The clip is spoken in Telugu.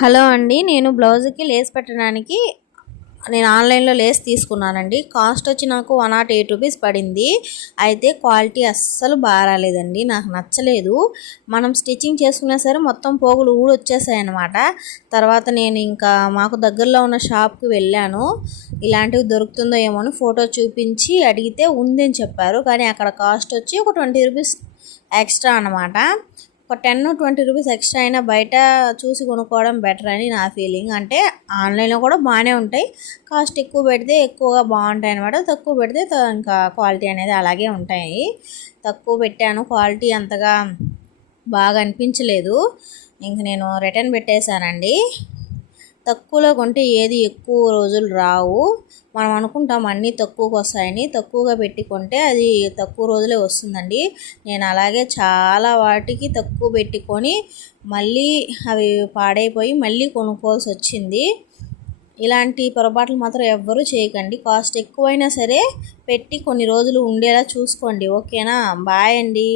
హలో అండి, నేను బ్లౌజ్కి లేస్ పెట్టడానికి నేను ఆన్లైన్లో లేస్ తీసుకున్నానండి. కాస్ట్ వచ్చి నాకు 108 రూపీస్ పడింది. అయితే క్వాలిటీ అస్సలు బాగా రాలేదండి, నాకు నచ్చలేదు. మనం స్టిచ్చింగ్ చేసుకున్నా సరే మొత్తం పోగులు ఊడొచ్చేసాయి అన్నమాట. తర్వాత నేను ఇంకా మాకు దగ్గరలో ఉన్న షాప్కి వెళ్ళాను. ఇలాంటివి దొరుకుతుందో ఏమో అని ఫోటో చూపించి అడిగితే ఉందని చెప్పారు. కానీ అక్కడ కాస్ట్ వచ్చి ఒక 20 రూపీస్ ఎక్స్ట్రా అన్నమాట. ఒక 10-20 రూపీస్ ఎక్స్ట్రా అయినా బయట చూసి కొనుక్కోవడం బెటర్ అని నా ఫీలింగ్. అంటే ఆన్లైన్లో కూడా బాగానే ఉంటాయి, కాస్ట్ ఎక్కువ పెడితే ఎక్కువగా బాగుంటాయి అన్నమాట. తక్కువ పెడితే ఇంకా క్వాలిటీ అనేది అలాగే ఉంటాయి. తక్కువ పెట్టాను, క్వాలిటీ అంతగా బాగా అనిపించలేదు. ఇంక నేను రిటర్న్ పెట్టేశానండి. తక్కువలో కొంటే ఏది ఎక్కువ రోజులు రావు. మనం అనుకుంటాం అన్నీ తక్కువకి వస్తాయని, తక్కువగా పెట్టి కొంటే అది తక్కువ రోజులే వస్తుందండి. నేను అలాగే చాలా వాటికి తక్కువ పెట్టుకొని మళ్ళీ అవి పాడైపోయి మళ్ళీ కొనుక్కోవాల్సి వచ్చింది. ఇలాంటి పొరపాట్లు మాత్రం ఎవ్వరూ చేయకండి. కాస్ట్ ఎక్కువైనా సరే పెట్టి కొన్ని రోజులు ఉండేలా చూసుకోండి. ఓకేనా? బాయ్ అండి.